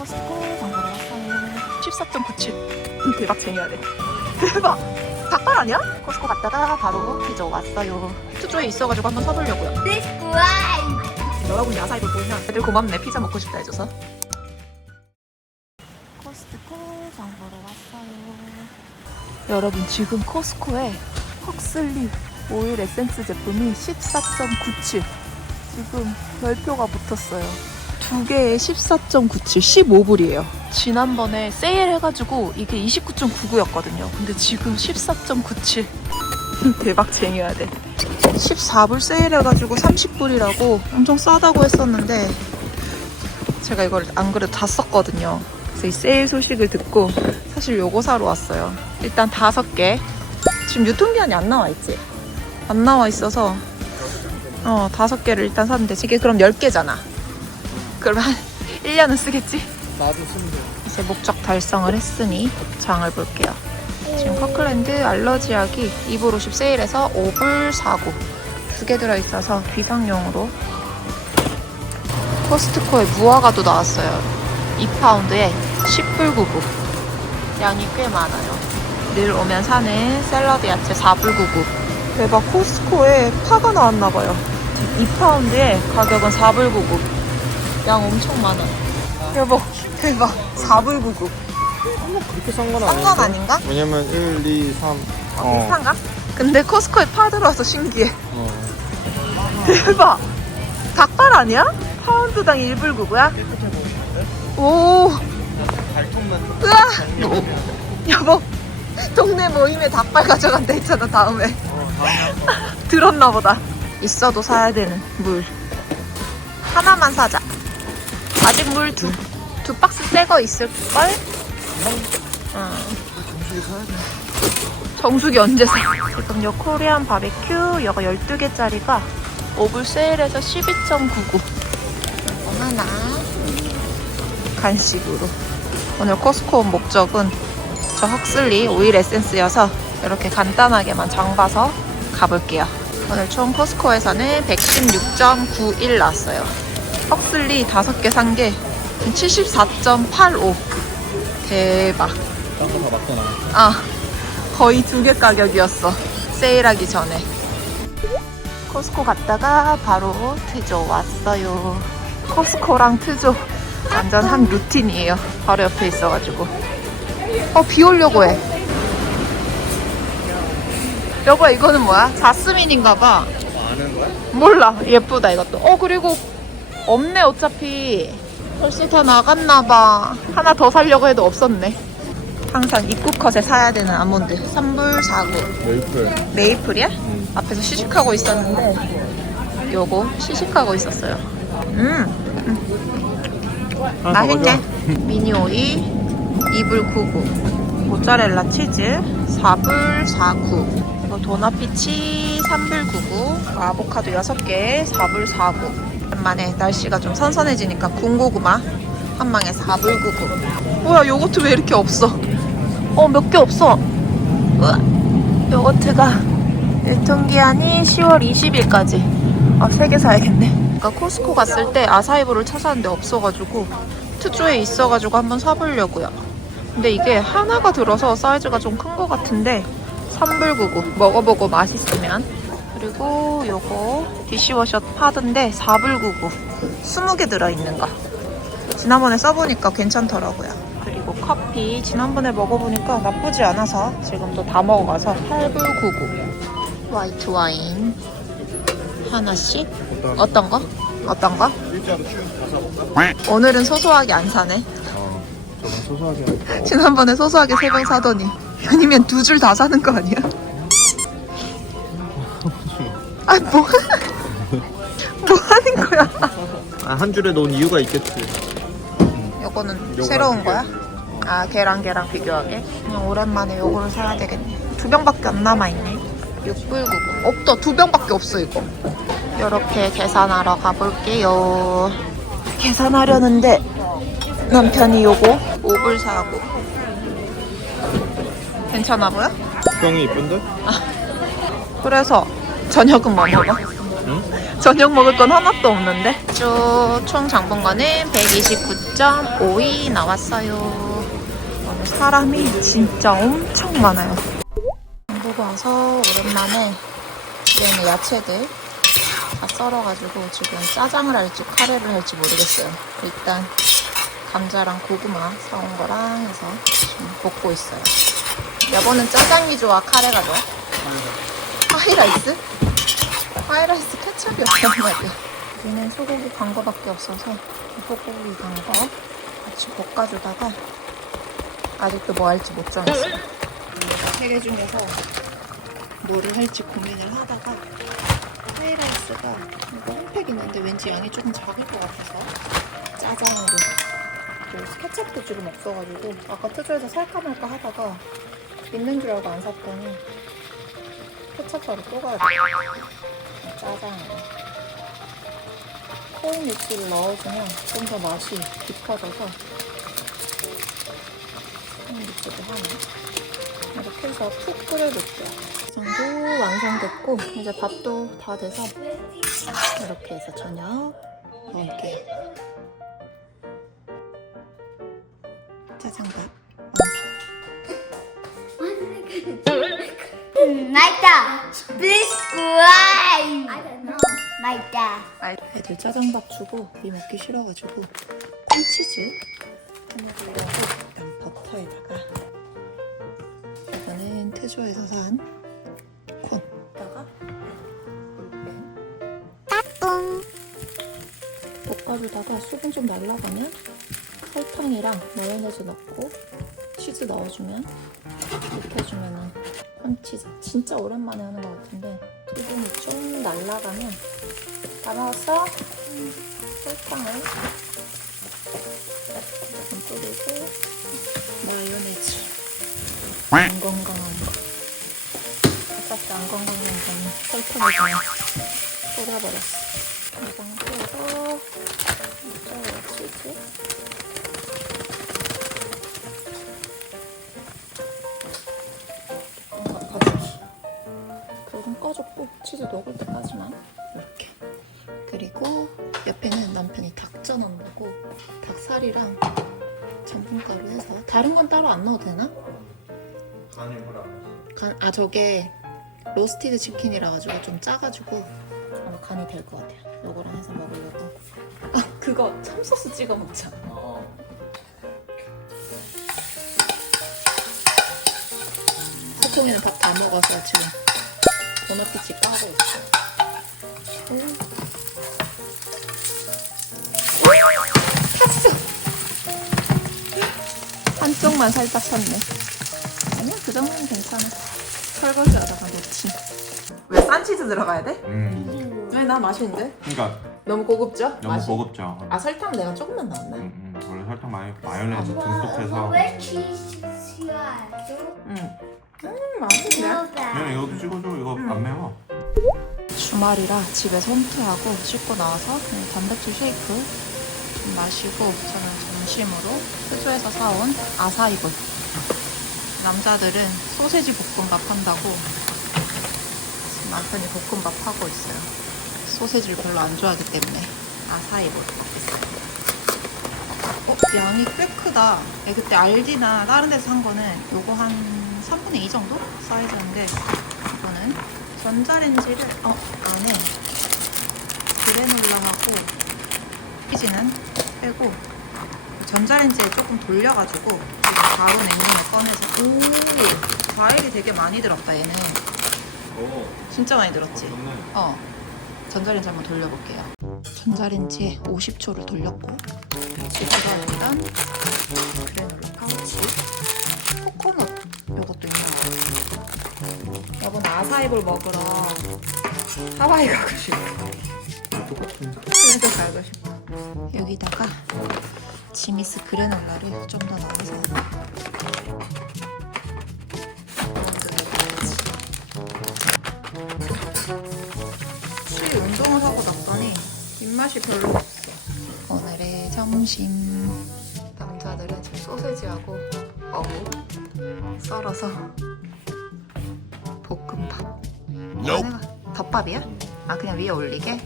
코스코 광고로 왔어요. 14.97. 대박 쟁여야 돼. 대박. 닭발 아니야? 코스코 갔다가 바로 피조 왔어요. 투조에 있어가지고 한번 사보려고요. 여러분 야사이를 보면 애들 고맙네. 피자 먹고 싶다 해줘서. 코스트코 광고로 왔어요. 여러분 지금 코스코에 헉슬리 오일 에센스 제품이 14.97 지금 별표가 붙었어요. 두 개에 14.97, 15불이에요. 지난번에 세일 해가지고 이게 29.99였거든요. 근데 지금 14.97. 대박 쟁여야 돼. 14불 세일해가지고 30불이라고 엄청 싸다고 했었는데 제가 이걸 안 그래도 다 썼거든요. 그래서 이 세일 소식을 듣고 사실 요거 사러 왔어요. 일단 다섯 개. 지금 유통기한이 안 나와 있지? 안 나와 있어서 어 다섯 개를 일단 샀는데 이게 그럼 10개잖아. 그럼 한 1년은 쓰겠지? 나도 쓰면 돼. 이제 목적 달성을 했으니 장을 볼게요. 지금 커클랜드 알러지약이 2불 50 세일해서 5불 사고 두개 들어있어서 비상용으로 코스트코에 무화과도 나왔어요. 2파운드에 10불 99 양이 꽤 많아요. 늘 오면 사는 샐러드 야채 4불 99 대박 코스트코에 파가 나왔나봐요. 2파운드에 가격은 4불 99 양 엄청 많아요. 여보 대박 4불 99뭐 그렇게 싼건싼 아닌데. 건 아닌가? 왜냐면 1, 2, 3. 어. 비싼가? 근데 코스코에 파 들어와서 신기해. 어. 대박. 닭발 아니야? 파운드당 1불 9구야? 깨끗해 보이는데? 오, 발톱만 좀. 으아! 여보, 동네 모임에 닭발 가져간다 했잖아, 다음에. 어, 다음에 들었나 보다. 있어도 사야 되는 물. 하나만 사자. 아직 물 두, 두 박스 새 거 있을걸? 응. 정수기 언제 사? 지금 요 코리안 바베큐 여가 12개짜리가 5불 세일해서 12.99 하나 간식으로 오늘 코스코 온 목적은 저 헉슬리 오일 에센스여서 이렇게 간단하게만 장 봐서 가볼게요 오늘 총 코스코에서는 116.91 나왔어요 헉슬리 5개 산 게 74.85 대박 딴거다 맞다 나. 아, 거의 두 개 가격이었어. 세일하기 전에. 코스코 갔다가 바로 트조 왔어요. 코스코랑 트조 완전 한 루틴이에요. 바로 옆에 있어가지고. 어, 비 오려고 해. 여보, 이거는 뭐야? 자스민인가 봐. 뭐 아는 거야? 몰라. 예쁘다, 이것도. 어, 그리고 없네, 어차피. 벌써 다 나갔나 봐. 하나 더 사려고 해도 없었네. 항상 입구 컷에 사야 되는 아몬드. 3불 4구. 메이플. 메이플이야? 응. 앞에서 시식하고 있었는데 요거 시식하고 있었어요. 음, 더 맛있네. 가져. 미니 오이 2불 99. 모짜렐라 치즈 4불 49. 이거 도넛피치 3불 99. 아보카도 6개 4불 49. 오랜만에 날씨가 좀 선선해지니까 군고구마 한 망에 4불 99. 뭐야 요거트 왜 이렇게 없어? 어 몇 개 없어. 으아, 요거트가 유통기한이 10월 20일까지. 아, 세개 사야겠네. 그러니까 코스코 갔을 때 아사이볼을 찾았는데 없어가지고 투조에 있어가지고 한번 사보려고요. 근데 이게 하나가 들어서 사이즈가 좀 큰 것 같은데 3불 99 먹어보고 맛있으면 그리고 요거 디시워셔 파드인데 4불 99 20개 들어있는 거 지난번에 써보니까 괜찮더라고요. 그리고 커피 지난번에 먹어보니까 나쁘지 않아서 지금도 다 먹어가서 8불 99 화이트 와인 하나씩 어떤 거? 어떤 거? 오늘은 소소하게 안 사네. 어. 소소하게. 지난번에 소소하게 세 병 사더니 아니면 두 줄 다 사는 거 아니야? 아 뭐? 뭐 하는 거야? 아, 한 줄에 넣은 이유가 있겠지. 요거는 요거랑 새로운. 거야? 아 걔랑 걔랑 비교하게? 그냥 오랜만에 요거를 사야 되겠네. 두 병밖에 안 남아있네. 6불 99. 없다 두 병밖에 없어 이거. 요렇게 계산하러 가볼게요. 계산하려는데 남편이 요거 5불 사고. 괜찮아 보여? 병이 이쁜데? 그래서 저녁은 뭐 먹어? 저녁 먹을 건 하나도 없는데. 쭉총 장본거는 129.5이 나왔어요. 사람이 진짜 엄청 많아요. 보고 와서 오랜만에 얘는 야채들 다 썰어가지고 지금 짜장을 할지 카레를 할지 모르겠어요. 일단 감자랑 고구마 사온 거랑 해서 지금 볶고 있어요. 여보는 짜장이 좋아, 카레가 좋아? 하이라이스? 하이라이스 케첩이 없단 말이야. 얘는 소고기 간 거밖에 없어서 소고기 간 거 같이 볶아주다가 아직도 뭐 할지 못 정했어요. 세개 중에서 뭐를 할지 고민을 하다가 하이라이스가 이거 홈팩 있는데 왠지 양이 조금 작을 것 같아서 짜장으로 그리고 케첩도 지금 없어가지고 아까 트조에서 살까 말까 하다가 있는 줄 알고 안 샀더니 또 가야 돼 짜장으로 코인 육수를 넣어주면 좀 더 맛이 깊어져서 코인 육수도 하네 이렇게 해서 푹 끓여줄게요. 이 정도 완성됐고 이제 밥도 다 돼서 이렇게 해서 저녁 먹을게요. 짜장밥 I don't know. Like that. 애들 짜장밥 주고 이 먹기 싫어가지고 콘치즈 해먹으려고 일단 버터에다가 이거는 테조에서 산 콘에다가? 물펜 볶아주다가 수분 좀 날라가면 설탕이랑 마요네즈 넣고 치즈 넣어주면 입혀주면은 콘치즈 진짜 오랜만에 하는 것 같은데 수분이 좀 날라가면 다 넣었어? 설탕을 조금 뿌리고 마요네즈 안 건강한 거 어차피 안 건강한 거는 설탕을 그냥 뿌려버렸어 치즈 녹을 때까지만 이렇게. 그리고 옆에는 남편이 닭 쪄놓는다고 닭살이랑 전분가루 해서 다른 건 따로 안 넣어도 되나? 간이 뭐라 간, 아 저게 로스티드 치킨이라 가지고 좀 짜가지고 아마 간이 될 것 같아요. 요거랑 해서 먹으려고. 아 그거 참소스 찍어 먹자. 어. 소콩이는 밥 다 먹어서 지금 보너피치 한쪽만 살짝 탔네 아니야 그 정도는 괜찮아 설거지 하다가 놓지 왜 싼 치즈 들어가야 돼? 음. 왜 나 맛있는데? 그러니까 너무 고급져? 너무 맛이? 고급져. 아 설탕 내가 조금만 넣었네 음, 음. 원래 설탕 마요, 마요네즈 듬뿍해서. 왜 subscribe? 응. 음 맛있네 그냥. 이것도 찍어줘. 이거 안 매워. 주말이라 집에서 홈트하고 씻고 나와서 그냥 단백질 쉐이크 좀 마시고 저는 점심으로 수조에서 사온 아사이볼. 남자들은 소세지 볶음밥 한다고 지금 남편이 볶음밥 하고 있어요. 소세지를 별로 안 좋아하기 때문에 아사이볼. 어? 양이 꽤 크다. 예, 그때 알디나 다른 데서 산 거는 요거 한 3분의 2 정도 사이즈인데 이거는 전자레인지를 어 안에 그래놀라하고 치즈는 빼고 전자레인지에 조금 돌려가지고 지금 바로 냉동에 꺼내서 오. 과일이 되게 많이 들었다 얘는. 오. 진짜 많이 들었지? 좋네. 어. 전자레인지 한번 돌려볼게요. 전자레인지에 50초를 돌렸고 치즈가 일단 그래놀라 파우치 코코넛 요것도 있는 것 같아요. 여보 나 아사이볼 먹으러 하와이 가고 싶어 똑같은데. 그래도 가고 싶어 여기다가 지미스 그래놀라를 좀 더 넣어서 치 운동을 하고 났더니 입맛이 별로 없어. 오늘의 점심. 남자들은 지금 소세지하고 어묵 썰어서 볶음밥. 얘네가 덮밥이야? 아 그냥 위에 올리게?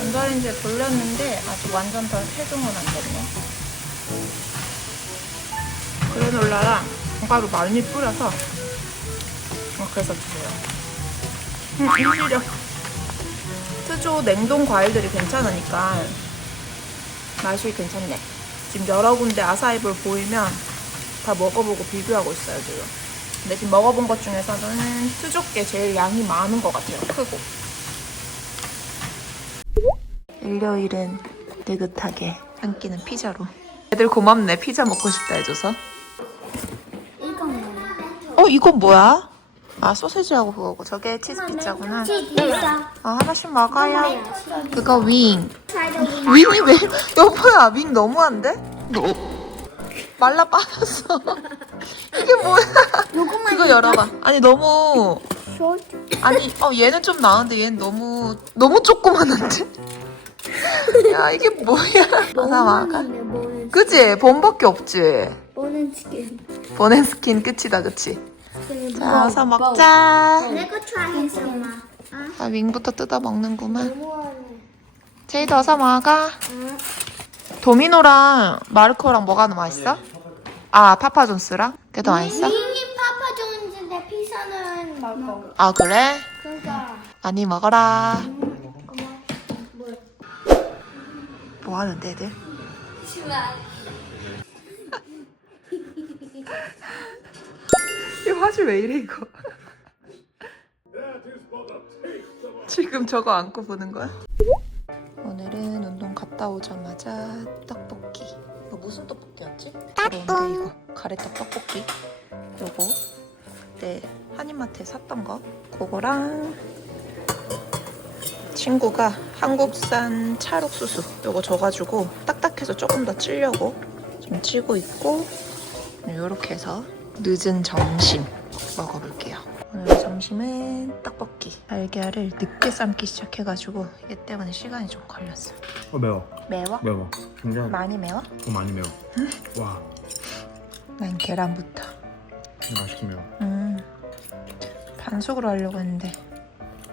전자레인지에 돌렸는데 아직 완전 다 해동은 안 됐네. 그래놀라랑 가루 많이 뿌려서 이렇게 해서 주세요. 음, 이시려. 트조 냉동 과일들이 괜찮으니까 맛이 괜찮네. 지금 여러 군데 아사이볼 보이면 다 먹어보고 비교하고 있어요 지금. 근데 지금 먹어본 것 중에서는 트조께 제일 양이 많은 것 같아요. 크고. 일요일은 느긋하게 한 끼는 피자로. 애들 고맙네. 피자 먹고 싶다 해줘서. 이건 뭐야? 어 이건 뭐야? 아 소세지하고 그거고 저게 치즈 피자구나. 치즈 있어. 아 하나씩 먹어요. 그거 윙. 윙이 왜? 여보야 윙 너무한데? 말라 빠졌어. 이게 뭐야? 그거 열어봐. 아니 너무. 아니 어 얘는 좀 나은데 얘는 너무 너무 조그만한데? 야 이게 뭐야? 하나. 뭐는 그지? 본밖에 없지. 뭐는 치킨. 보낸 스킨 끝이다 그치? 자 어서 먹자. 내가 엄마. 아 윙부터 뜯어 먹는구만. 너무하네. 제이도 어서 먹어. 도미노랑 마르코랑 뭐가 더 맛있어? 아 파파존스랑? 그게 더 맛있어? 미니 파파 존즈인데 피자는 먹어. 아 그래? 그러니까. 많이 먹어라. 뭐 하는데 애들? 이 화질 왜 이래 이거? 지금 저거 안고 보는 거야? 오늘은 운동 갔다 오자마자 떡볶이. 이거 무슨 떡볶이였지? 그런데 이거 가래떡 떡볶이. 요거 그때 한인마트에 샀던 거. 그거랑 친구가 한국산 찰옥수수 요거 줘가지고 딱딱해서 조금 더 찌려고 지금 찌고 있고 이렇게 해서 늦은 점심 먹어볼게요. 오늘 점심은 떡볶이. 달걀을 늦게 삶기 시작해가지고 이게 때문에 시간이 좀 걸렸어. 어 매워. 매워? 매워. 굉장히 많이 매워? 어, 많이 매워. 와 난 계란부터. 맛있게 매워. 음. 반숙으로 하려고 했는데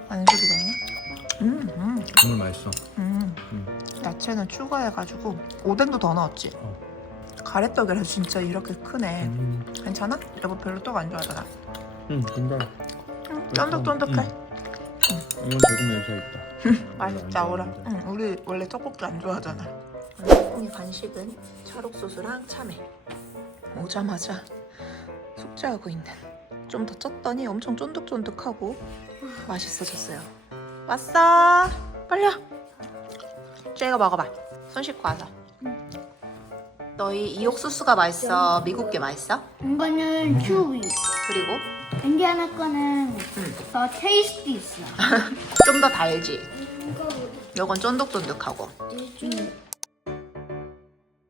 반숙이 됐네. 음, 음, 국물 맛있어. 음. 음. 야채는 추가해가지고 오뎅도 더 넣었지. 어. 가래떡이라 진짜 이렇게 크네. 음, 괜찮아? 여보 별로 떡 안 좋아하잖아. 음 굉장히. 음, 쫀득쫀득해. 이건 조금 매워서 있다. 맛있다 안 오라. 응, 우리 원래 떡볶이 안 좋아하잖아. 오늘 간식은 찰옥수수랑 참외. 오자마자 숙제하고 있는. 좀 더 쪘더니 엄청 쫀득쫀득하고 맛있어졌어요. 왔어. 빨리 와. 쟤가 먹어봐. 손 씻고 와서. 너희 이 옥수수가 맛있어? 미국 게 맛있어? 이거는 추위. 그리고 인디아나 거는 더 테이스티 있어. 좀 더 달지. 요건 쫀득쫀득하고. 음.